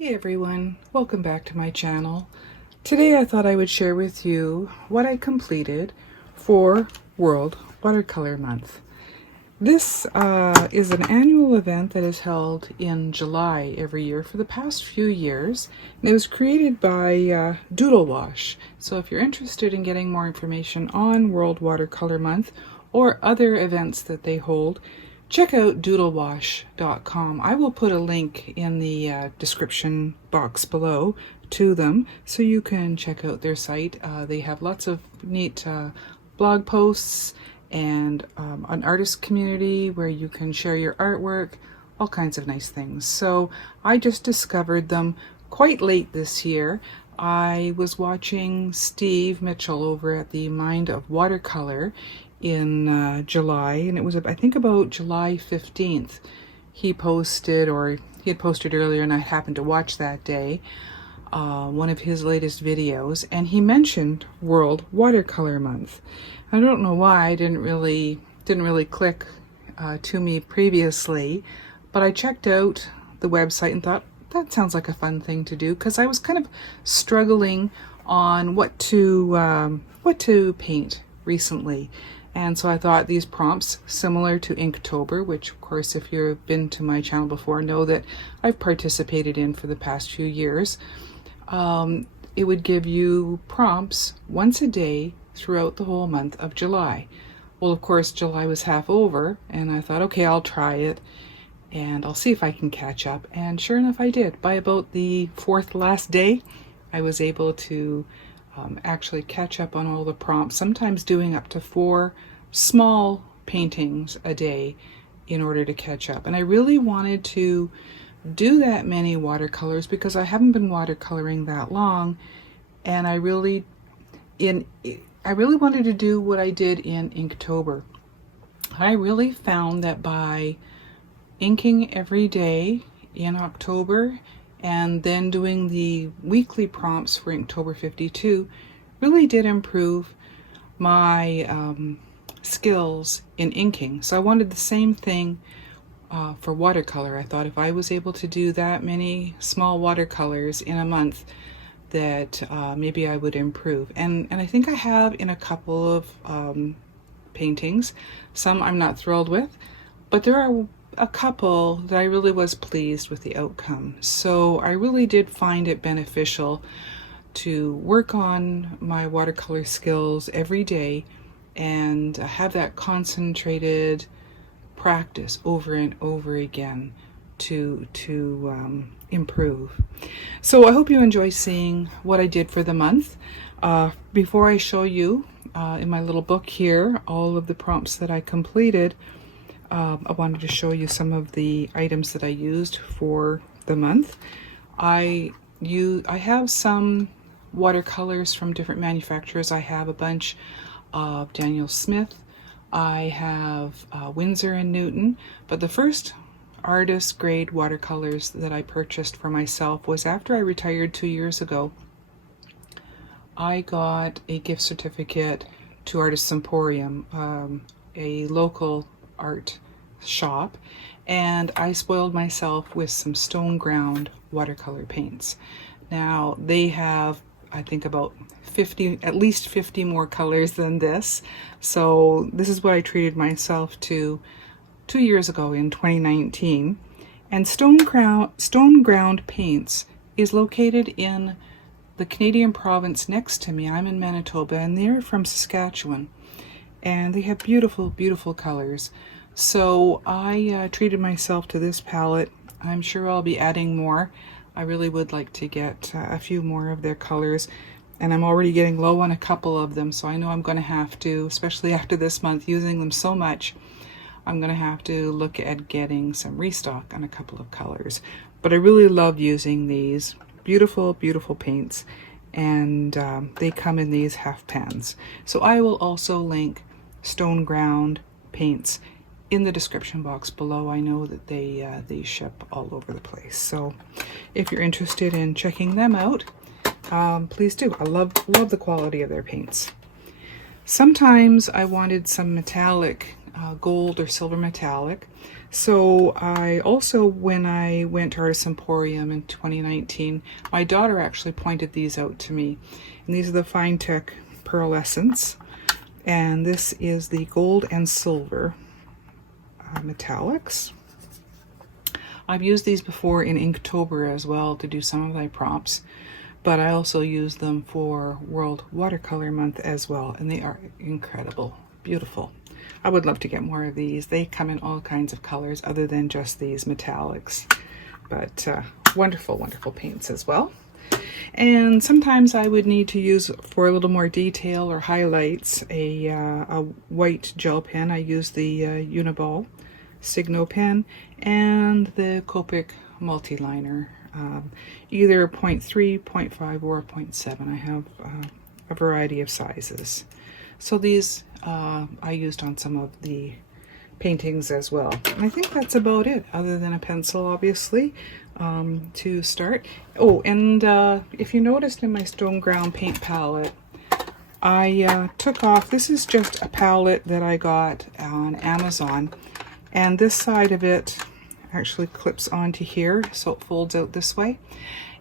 Hey everyone, welcome back to my channel. Today I thought I would share with you what I completed for World Watercolor Month. This is an annual event that is held in July every year for the past few years. And it was created by Doodle Wash. So if you're interested in getting more information on World Watercolor Month or other events that they hold, check out doodlewash.com. I will put a link in the description box below to them so you can check out their site. They have lots of neat blog posts and an artist community where you can share your artwork, all kinds of nice things. So I just discovered them quite late this year. I was watching Steve Mitchell over at the Mind of Watercolor in July, and it was I think about July 15th he had posted earlier, and I happened to watch that day one of his latest videos, and he mentioned World Watercolor Month. I don't know why I didn't really click to me previously, but I checked out the website and thought that sounds like a fun thing to do, because I was kind of struggling on what to paint recently. And so I thought these prompts, similar to Inktober, which of course if you've been to my channel before know that I've participated in for the past few years, it would give you prompts once a day throughout the whole month of July. Well, of course, July was half over, and I thought, okay, I'll try it, and I'll see if I can catch up. And sure enough, I did. By about the fourth last day, I was able to actually catch up on all the prompts, sometimes doing up to 4 small paintings a day in order to catch up. And I really wanted to do that many watercolors because I haven't been watercoloring that long, and I really wanted to do what I did in Inktober. I really found that by inking every day in October and then doing the weekly prompts for Inktober 52 really did improve my skills in inking. So I wanted the same thing for watercolor. I thought if I was able to do that many small watercolors in a month, that maybe I would improve. And I think I have in a couple of paintings. Some I'm not thrilled with, but there are a couple that I really was pleased with the outcome. So I really did find it beneficial to work on my watercolor skills every day and have that concentrated practice over and over again to improve. So I hope you enjoy seeing what I did for the month. Before I show you in my little book here all of the prompts that I completed, I wanted to show you some of the items that I used for the month. I have some watercolors from different manufacturers. I have a bunch of Daniel Smith. I have Winsor and Newton, but the first artist grade watercolors that I purchased for myself was after I retired 2 years ago. I got a gift certificate to Artist Emporium, a local art shop, and I spoiled myself with some Stoneground watercolor paints. Now they have, I think, about at least 50 more colors than this. So this is what I treated myself to 2 years ago in 2019. And Stoneground Paints is located in the Canadian province next to me. I'm in Manitoba, and they're from Saskatchewan. And they have beautiful, beautiful colors. So I treated myself to this palette. I'm sure I'll be adding more. I really would like to get a few more of their colors, and I'm already getting low on a couple of them, so I know I'm going to have to, especially after this month using them so much, I'm going to have to look at getting some restock on a couple of colors. But I really love using these beautiful, beautiful paints, and they come in these half pans. So I will also link Stoneground paints in the description box below. I know that they ship all over the place, so if you're interested in checking them out, please do. I love the quality of their paints. Sometimes I wanted some metallic, gold or silver metallic, So I also, when I went to Artist Emporium in 2019, my daughter actually pointed these out to me. And these are the Fine Tech Pearlescence. And this is the gold and silver metallics. I've used these before in Inktober as well to do some of my prompts, but I also use them for World Watercolor Month as well, and they are incredible, beautiful. I would love to get more of these. They come in all kinds of colors other than just these metallics, but wonderful, wonderful paints as well. And sometimes I would need to use, for a little more detail or highlights, a white gel pen. I use the Uniball Signo pen and the Copic multiliner, either 0.3, 0.5, or 0.7. I have a variety of sizes. So these I used on some of the paintings as well. And I think that's about it, other than a pencil, obviously, to start. Oh, and if you noticed in my Stoneground paint palette, I took off, this is just a palette that I got on Amazon, and this side of it actually clips onto here, so it folds out this way.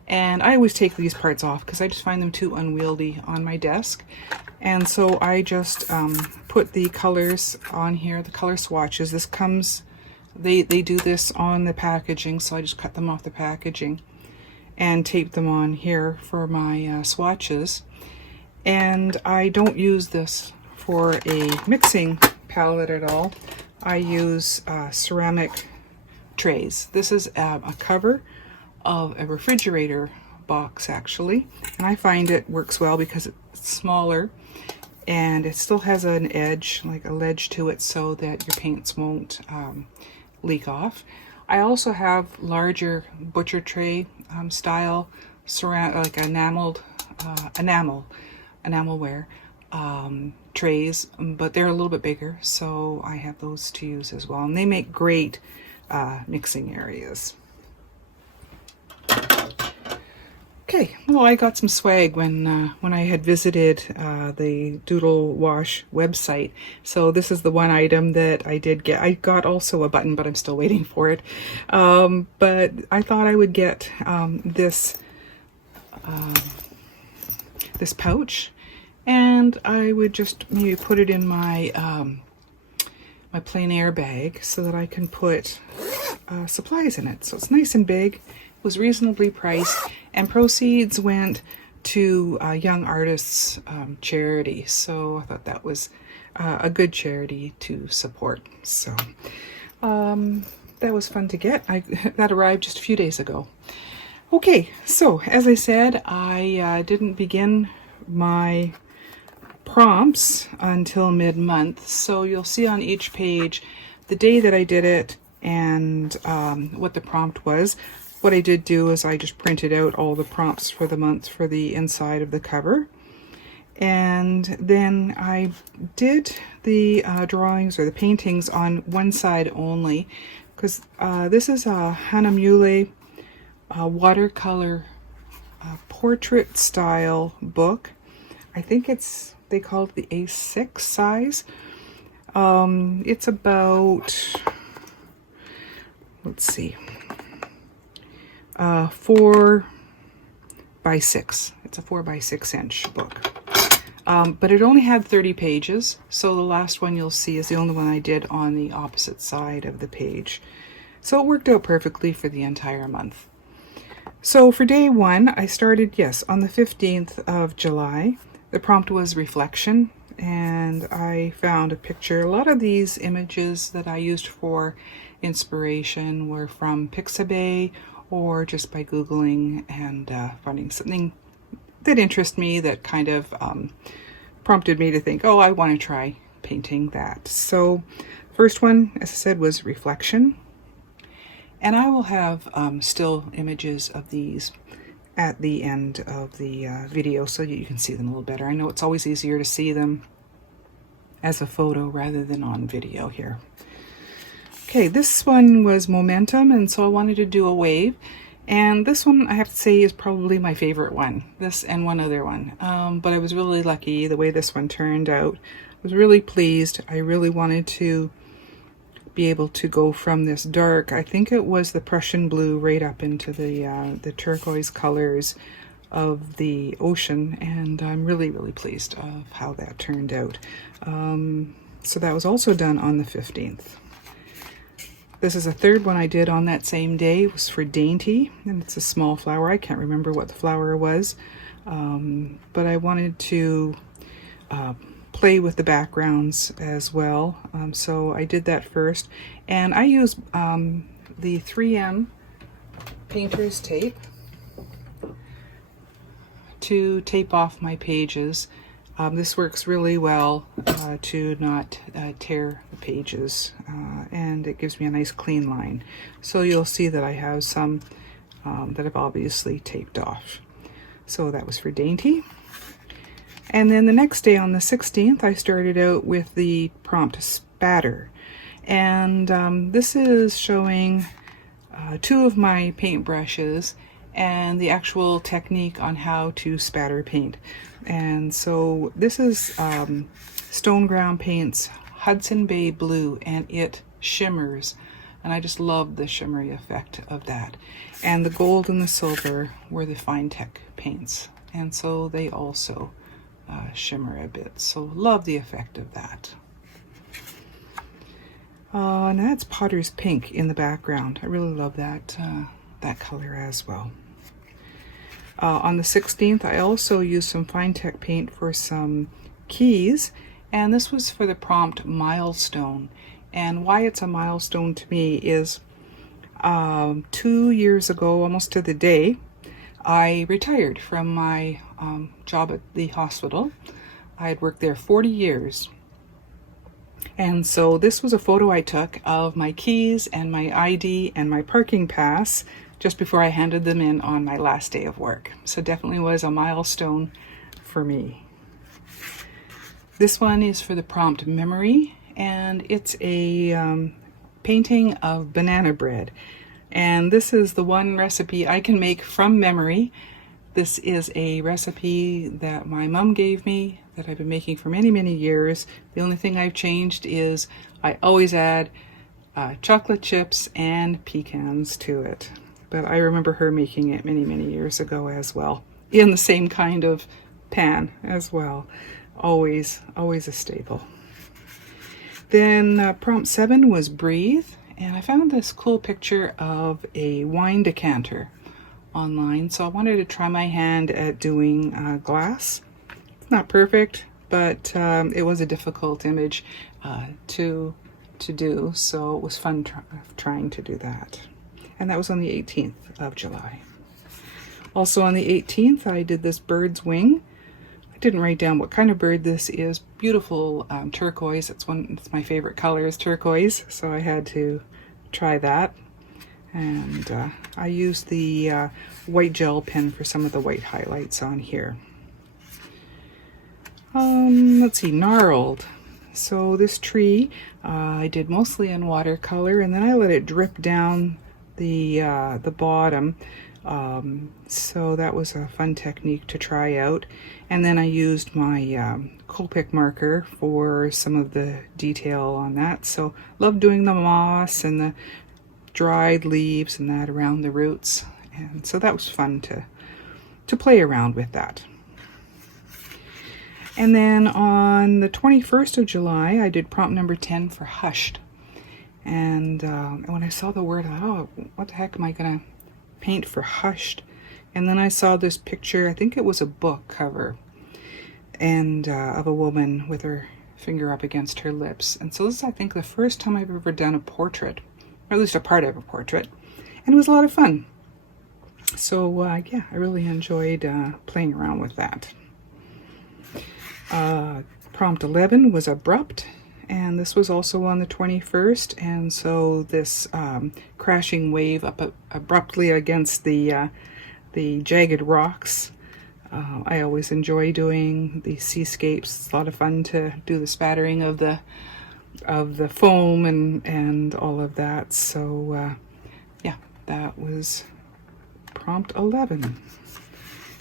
And I always take these parts off because I just find them too unwieldy on my desk. And so I just put the colors on here, the color swatches. This comes, they do this on the packaging, so I just cut them off the packaging and tape them on here for my swatches. And I don't use this for a mixing palette at all. I use ceramic trays. This is a cover of a refrigerator box, actually, and I find it works well because it's smaller and it still has an edge, like a ledge to it, so that your paints won't leak off. I also have larger butcher tray style like enamelware trays, but they're a little bit bigger, so I have those to use as well, and they make great mixing areas. Okay, well, I got some swag when I had visited the Doodle Wash website. So this is the one item that I did get. I got also a button, but I'm still waiting for it. But I thought I would get this pouch, and I would just maybe put it in my my plein air bag so that I can put supplies in it. So it's nice and big. Was reasonably priced, and proceeds went to Young Artists charity, so I thought that was a good charity to support. So that was fun to get. That arrived just a few days ago. Okay, so as I said, I didn't begin my prompts until mid-month, so you'll see on each page the day that I did it and what the prompt was. What I did do is I just printed out all the prompts for the month for the inside of the cover. And then I did the drawings or the paintings on one side only, because this is a Hanamulle watercolor portrait style book. I think they call it the A6 size. It's about, let's see, 4 by 6. It's a 4 by 6 inch book. But it only had 30 pages, so the last one you'll see is the only one I did on the opposite side of the page. So it worked out perfectly for the entire month. So for day one, I started, yes, on the 15th of July. The prompt was reflection, and I found a picture. A lot of these images that I used for inspiration were from Pixabay, or just by Googling and finding something that interested me that kind of prompted me to think, oh, I want to try painting that. So first one, as I said, was reflection. And I will have still images of these at the end of the video so that you can see them a little better. I know it's always easier to see them as a photo rather than on video here. Okay, this one was momentum, and so I wanted to do a wave. And this one, I have to say, is probably my favorite one. This and one other one. But I was really lucky the way this one turned out. I was really pleased. I really wanted to be able to go from this dark, I think it was the Prussian blue, right up into the turquoise colors of the ocean, and I'm really, really pleased of how that turned out. So that was also done on the 15th. This is a third one I did on that same day. It was for Dainty, and it's a small flower. I can't remember what the flower was, but I wanted to play with the backgrounds as well. So I did that first, and I used the 3M painter's tape to tape off my pages. This works really well to not tear the pages, and it gives me a nice clean line. So you'll see that I have some that I've obviously taped off. So that was for Dainty. And then the next day on the 16th, I started out with the prompt spatter. And this is showing two of my paint brushes and the actual technique on how to spatter paint. And so this is Stoneground Paints Hudson Bay Blue, and it shimmers. And I just love the shimmery effect of that. And the gold and the silver were the Fine Tech paints. And so they also shimmer a bit. So love the effect of that. And that's Potter's Pink in the background. I really love that, that color as well. On the 16th, I also used some Fine Tech paint for some keys, and this was for the prompt Milestone. And why it's a milestone to me is 2 years ago, almost to the day, I retired from my job at the hospital. I had worked there 40 years. And so this was a photo I took of my keys and my ID and my parking pass just before I handed them in on my last day of work. So definitely was a milestone for me. This one is for the prompt Memory, and it's a painting of banana bread. And this is the one recipe I can make from memory. This is a recipe that my mom gave me that I've been making for many, many years. The only thing I've changed is I always add chocolate chips and pecans to it. But I remember her making it many, many years ago as well, in the same kind of pan as well. Always a staple. Then prompt 7 was Breathe, and I found this cool picture of a wine decanter online, so I wanted to try my hand at doing glass. It's not perfect, but it was a difficult image to do, so it was fun trying to do that. And that was on the 18th of July. Also on the 18th, I did this bird's wing. I didn't write down what kind of bird this is. Beautiful turquoise. It's my favorite color is turquoise, so I had to try that. And I used the white gel pen for some of the white highlights on here. Let's see, Gnarled. So this tree I did mostly in watercolor, and then I let it drip down the bottom. So that was a fun technique to try out. And then I used my Copic marker for some of the detail on that. So love doing the moss and the dried leaves and that around the roots. And so that was fun to play around with that. And then on the 21st of July, I did prompt number 10 for Hushed. And when I saw the word, I thought, oh, what the heck am I going to paint for Hushed? And then I saw this picture, I think it was a book cover, and of a woman with her finger up against her lips. And so this is, I think, the first time I've ever done a portrait, or at least a part of a portrait. And it was a lot of fun. So yeah, I really enjoyed playing around with that. Prompt 11 was Abrupt. And this was also on the 21st, and so this crashing wave up abruptly against the jagged rocks. I always enjoy doing the seascapes. It's a lot of fun to do the spattering of the foam and all of that. So yeah, that was prompt 11.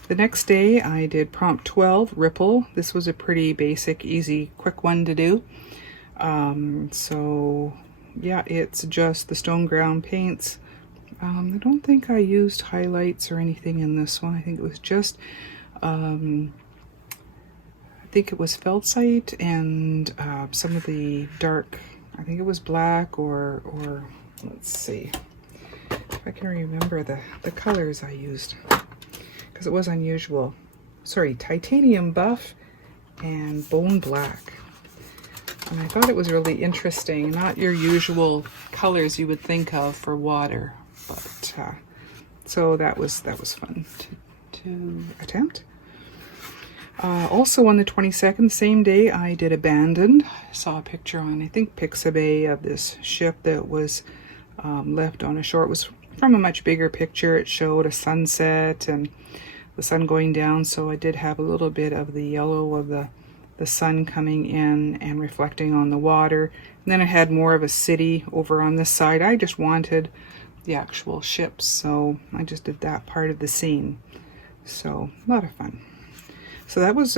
The next day I did prompt 12, Ripple. This was a pretty basic, easy, quick one to do. So yeah, it's just the Stoneground paints. I don't think I used highlights or anything in this one. I think it was just, I think it was feldsite and some of the dark, I think it was black or let's see if I can remember the colors I used, because it was unusual. Sorry, titanium buff and bone black. And I thought it was really interesting, not your usual colors you would think of for water, but so that was fun to attempt. Also on the 22nd, same day, I did Abandoned. I saw a picture on, I think, Pixabay of this ship that was left on a shore. It was from a much bigger picture. It showed a sunset and the sun going down, so I did have a little bit of the yellow of the sun coming in and reflecting on the water. And then it had more of a city over on this side. I just wanted the actual ships, so I just did that part of the scene. So a lot of fun. So that was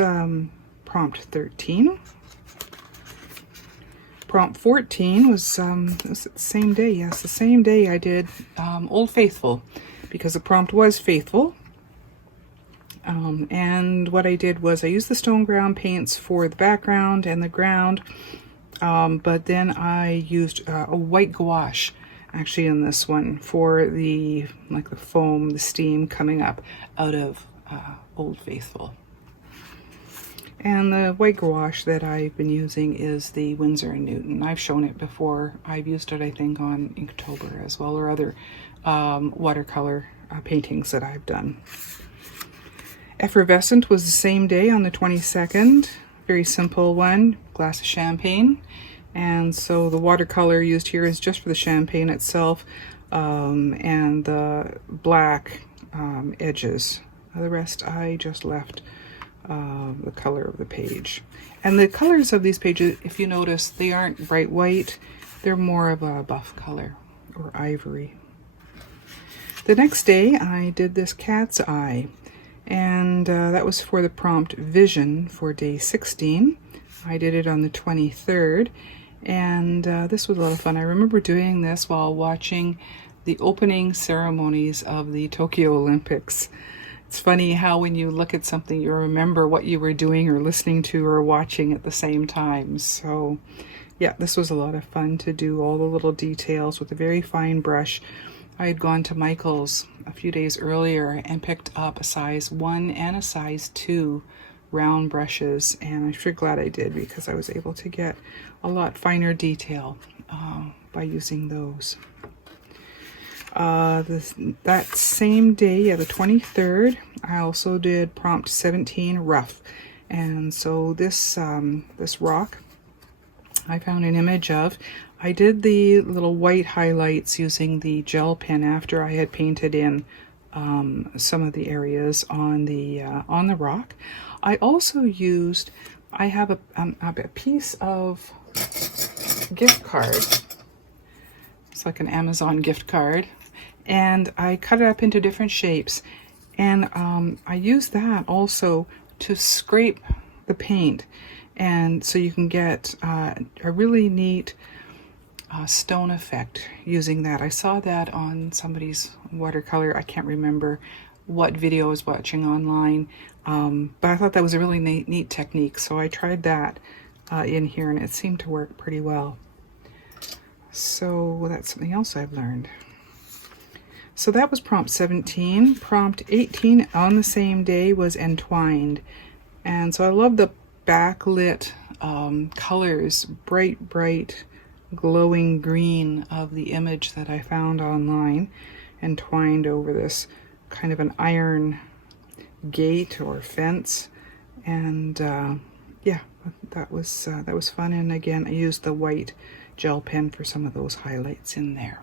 prompt 13. Prompt 14 was the same day. Yes, the same day I did Old Faithful, because the prompt was faithful. And what I did was I used the Stoneground paints for the background and the ground, but then I used a white gouache actually in this one for the foam, the steam coming up out of Old Faithful. And the white gouache that I've been using is the Winsor & Newton. I've shown it before. I've used it, I think, on Inktober as well, or other watercolor paintings that I've done. Effervescent was the same day on the 22nd. Very simple one, glass of champagne. And so the watercolor used here is just for the champagne itself and the black edges. The rest I just left the color of the page. And the colors of these pages, if you notice, they aren't bright white. They're more of a buff color or ivory. The next day I did this cat's eye, and that was for the prompt Vision for day 16. I did it on the 23rd, and this was a lot of fun. I remember doing this while watching the opening ceremonies of the Tokyo Olympics. It's funny how when you look at something, you remember what you were doing or listening to or watching at the same time. So yeah, this was a lot of fun to do all the little details with a very fine brush. I had gone to Michael's a few days earlier and picked up a size 1 and a size 2 round brushes, and I'm sure glad I did, because I was able to get a lot finer detail by using those. That same day, the 23rd, I also did prompt 17 rough, and so this this rock I found an image of. I did the little white highlights using the gel pen after I had painted in some of the areas on the rock. I also used, I have a piece of gift card. It's like an Amazon gift card. And I cut it up into different shapes. And I used that also to scrape the paint. And so you can get a really neat stone effect using that. I saw that on somebody's watercolor. I can't remember what video I was watching online. But I thought that was a really neat technique. So I tried that in here, and it seemed to work pretty well. So that's something else I've learned. So that was prompt 17. Prompt 18 on the same day was Entwined. And so I love the backlit colors, bright, glowing green of the image that I found online, entwined over this kind of an iron gate or fence. And yeah, that was fun. And again, I used the white gel pen for some of those highlights in there.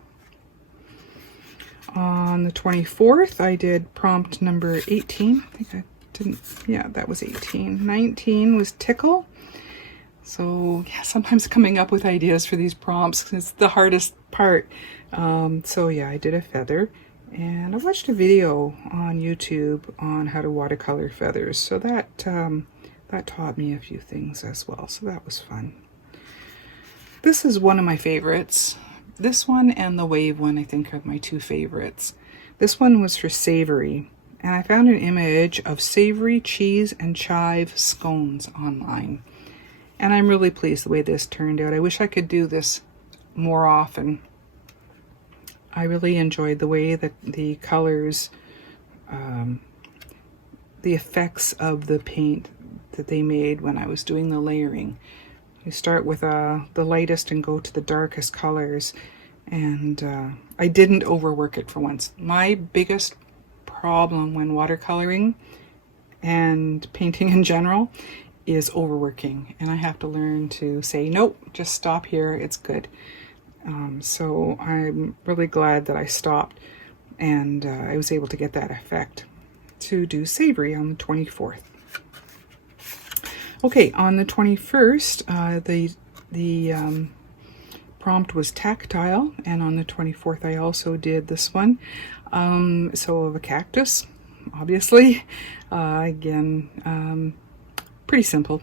On the 24th, I did prompt number 18. I think I didn't, yeah, that was 18. 19 was Tickle. So yeah, sometimes coming up with ideas for these prompts is the hardest part. So yeah, I did a feather, and I watched a video on YouTube on how to watercolor feathers. So that taught me a few things as well. So that was fun. This is one of my favorites. This one and the wave one, I think, are my two favorites. This one was for savory, and I found an image of savory cheese and chive scones online. And I'm really pleased the way this turned out. I wish I could do this more often. I really enjoyed the way that the colors, the effects of the paint that they made when I was doing the layering. You start with the lightest and go to the darkest colors, and I didn't overwork it for once. My biggest problem when watercoloring and painting in general is overworking, and I have to learn to say, nope, just stop here, it's good. So I'm really glad that I stopped, and I was able to get that effect to do savory on the 24th. Okay, on the 21st, the prompt was tactile, and on the 24th I also did this one. So of a cactus, obviously. Again, pretty simple.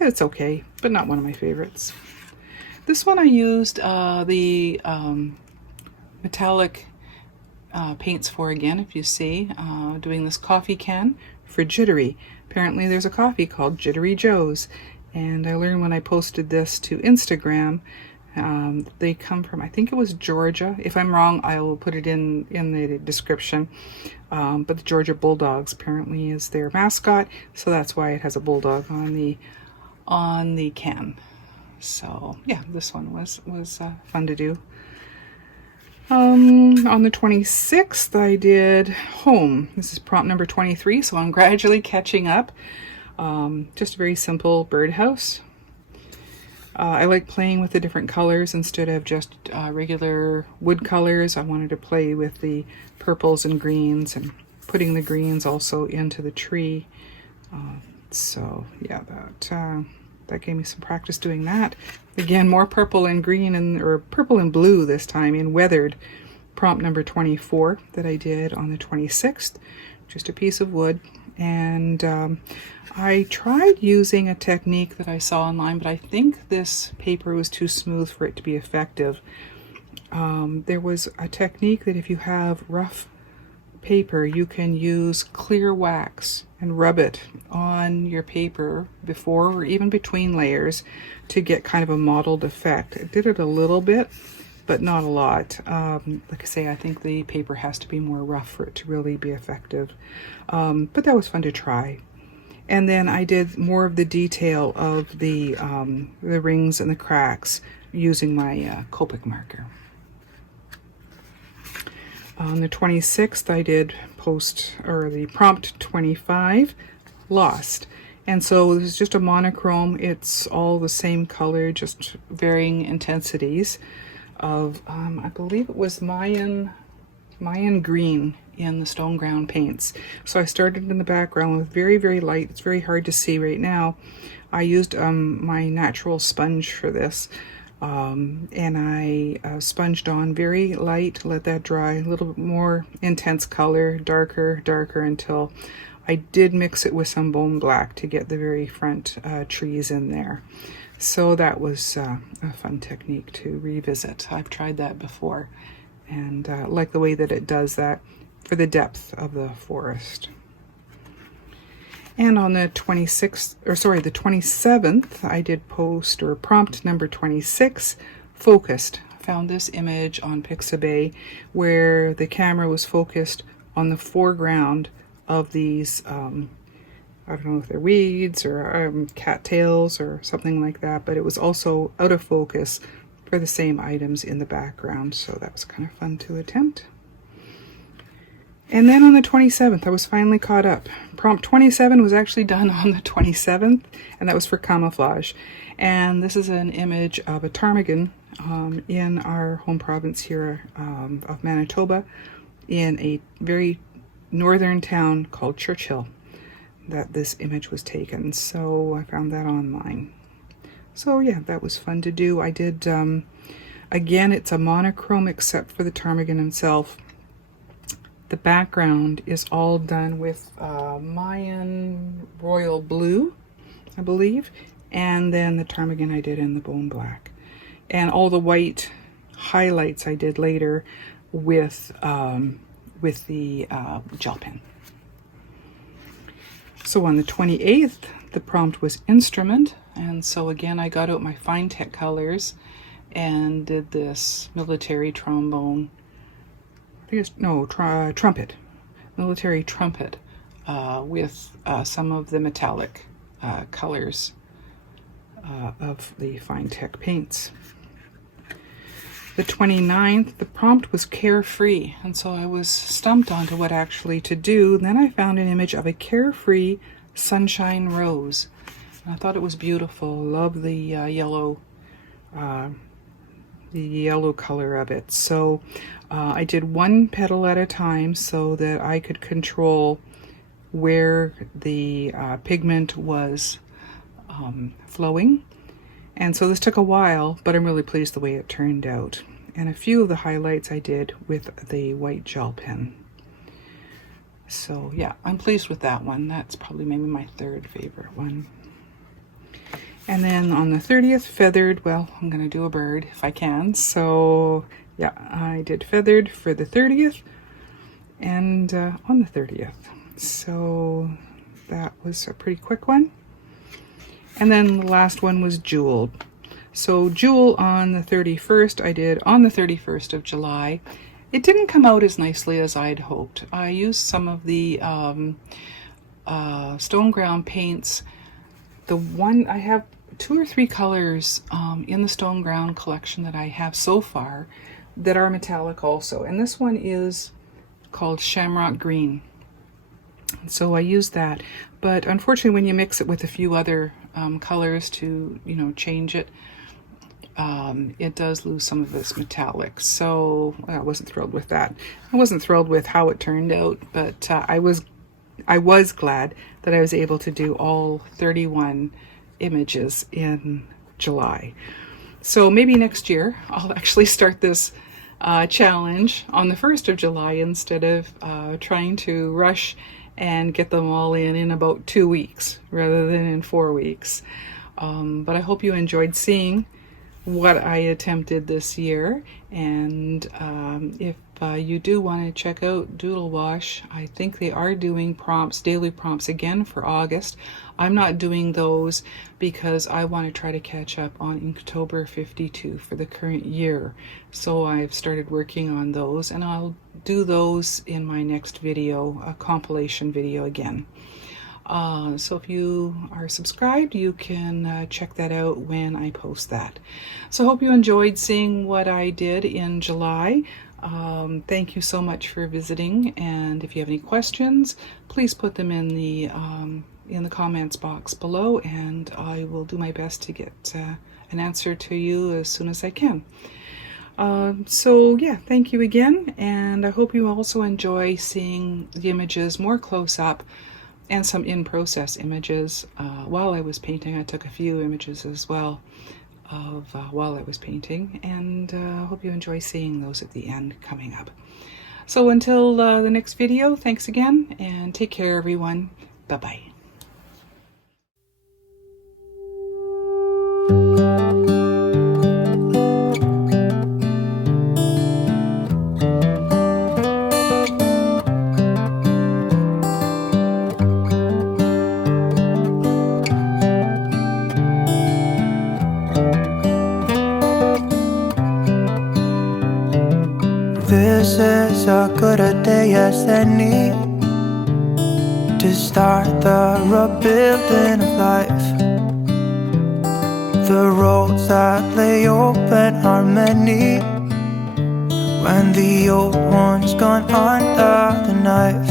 It's okay, but not one of my favorites. This one I used the metallic paints for again, if you see, doing this coffee can for Jittery. Apparently there's a coffee called Jittery Joe's, and I learned when I posted this to Instagram, they come from, I think it was Georgia. If I'm wrong, I will put it in the description. But the Georgia Bulldogs apparently is their mascot, so that's why it has a bulldog on the can. So yeah, this one was fun to do. On the 26th, I did home. This is prompt number 23, so I'm gradually catching up. Just a very simple birdhouse. I like playing with the different colors instead of just regular wood colors. I wanted to play with the purples and greens and putting the greens also into the tree. So yeah, that gave me some practice doing that. Again, more purple and green, or purple and blue this time in weathered. Prompt number 24 that I did on the 26th. Just a piece of wood. And I tried using a technique that I saw online, but I think this paper was too smooth for it to be effective. There was a technique that if you have rough paper, you can use clear wax and rub it on your paper before or even between layers to get kind of a mottled effect. I did it a little bit, but not a lot. Like I say, I think the paper has to be more rough for it to really be effective. But that was fun to try. And then I did more of the detail of the rings and the cracks using my Copic marker. On the 26th, I did the prompt 25, Lost. And so this is just a monochrome. It's all the same color, just varying intensities of, I believe it was Mayan green in the Stoneground paints. So I started in the background with very, very light. It's very hard to see right now. I used my natural sponge for this. And I sponged on very light, let that dry, a little bit more intense color, darker until I did mix it with some bone black to get the very front trees in there. So that was a fun technique to revisit. I've tried that before, and like the way that it does that for the depth of the forest. And on the 27th, I did prompt number 26, Focused. I found this image on Pixabay where the camera was focused on the foreground of these, I don't know if they're weeds or cattails or something like that, but it was also out of focus for the same items in the background. So that was kind of fun to attempt. And then on the 27th, I was finally caught up. Prompt 27 was actually done on the 27th, and that was for camouflage. And this is an image of a ptarmigan in our home province here of Manitoba, in a very northern town called Churchill, that this image was taken. So I found that online. So yeah, that was fun to do. I did, again, it's a monochrome except for the ptarmigan himself. The background is all done with Mayan royal blue, I believe, and then the ptarmigan I did in the bone black. and all the white highlights I did later with the gel pen. So on the 28th, the prompt was instrument, and so again I got out my fine tech colors and did this military trombone, trumpet, military trumpet with some of the metallic colors of the fine tech paints. The 29th, the prompt was carefree, and so I was stumped onto what actually to do. And then I found an image of a carefree sunshine rose. And I thought it was beautiful. Love the yellow color of it. So I did one petal at a time so that I could control where the pigment was flowing. And so this took a while, but I'm really pleased the way it turned out. And a few of the highlights I did with the white gel pen. So yeah, I'm pleased with that one. That's probably maybe my third favorite one. And then on the 30th, feathered, well, I'm gonna do a bird if I can. So yeah, I did feathered for the 30th and on the 30th. So that was a pretty quick one. And then the last one was jeweled. So jewel on the 31st, I did on the 31st of July. It didn't come out as nicely as I'd hoped. I used some of the Stoneground paints. The one, I have 2 or 3 colors in the Stoneground collection that I have so far that are metallic also. And this one is called Shamrock Green. So I used that. But unfortunately, when you mix it with a few other colors to, change it, it does lose some of its metallic. So I wasn't thrilled with that. I wasn't thrilled with how it turned out, but I was glad that I was able to do all 31 images in July. So maybe next year I'll actually start this challenge on the 1st of July instead of trying to rush and get them all in about 2 weeks rather than in 4 weeks. But I hope you enjoyed seeing what I attempted this year. And if you do want to check out Doodle Wash, I think they are doing prompts, daily prompts again for August. I'm not doing those because I want to try to catch up on Inktober 52 for the current year. So I've started working on those, and I'll do those in my next video, a compilation video again. So if you are subscribed, you can check that out when I post that. So I hope you enjoyed seeing what I did in July. Thank you so much for visiting, and if you have any questions, please put them in the comments box below, and I will do my best to get an answer to you as soon as I can. So yeah, thank you again, and I hope you also enjoy seeing the images more close up and some in-process images. While I was painting, I took a few images as well of while I was painting, and hope you enjoy seeing those at the end coming up. So until the next video, thanks again, and take care everyone. Bye-bye. This is as good a day as any to start the rebuilding of life. The roads that lay open are many when the old one's gone under the knife.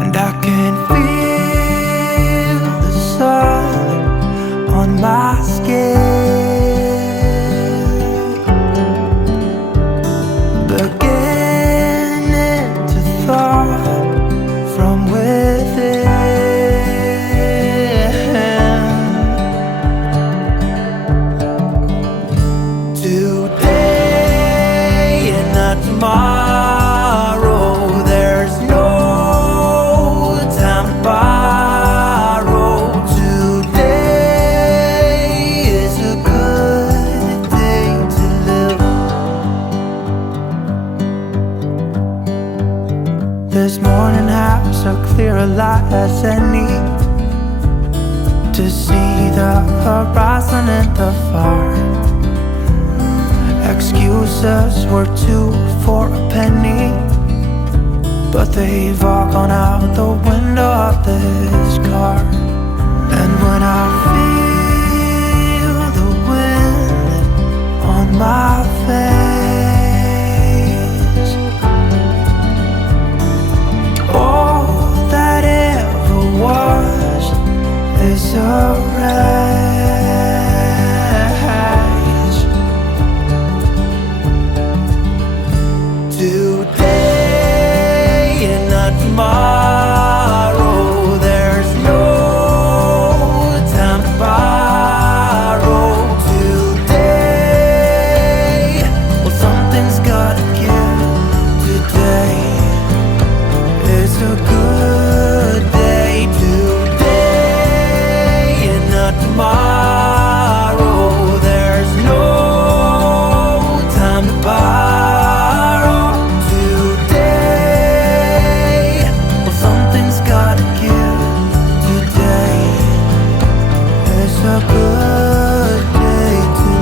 And I can feel the sun on my skin, beginning to thaw from within. Today and not tomorrow, there's no time to light as any, to see the horizon in the far. Excuses were 2 for a penny, but they've all gone out the window of this car. And when I feel the wind on my face, all that ever was is a race. Today and not tomorrow, there's no time to borrow. Today, well, something's gotta give. Today is a good day. Today and not tomorrow, there's no time to borrow. Today, well, something's gotta give. Today is a good day to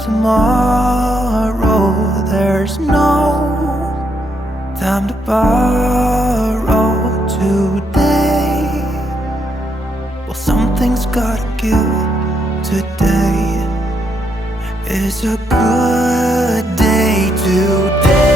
tomorrow, there's no time to borrow. Today, well, something's gotta give. Today is a good day. Today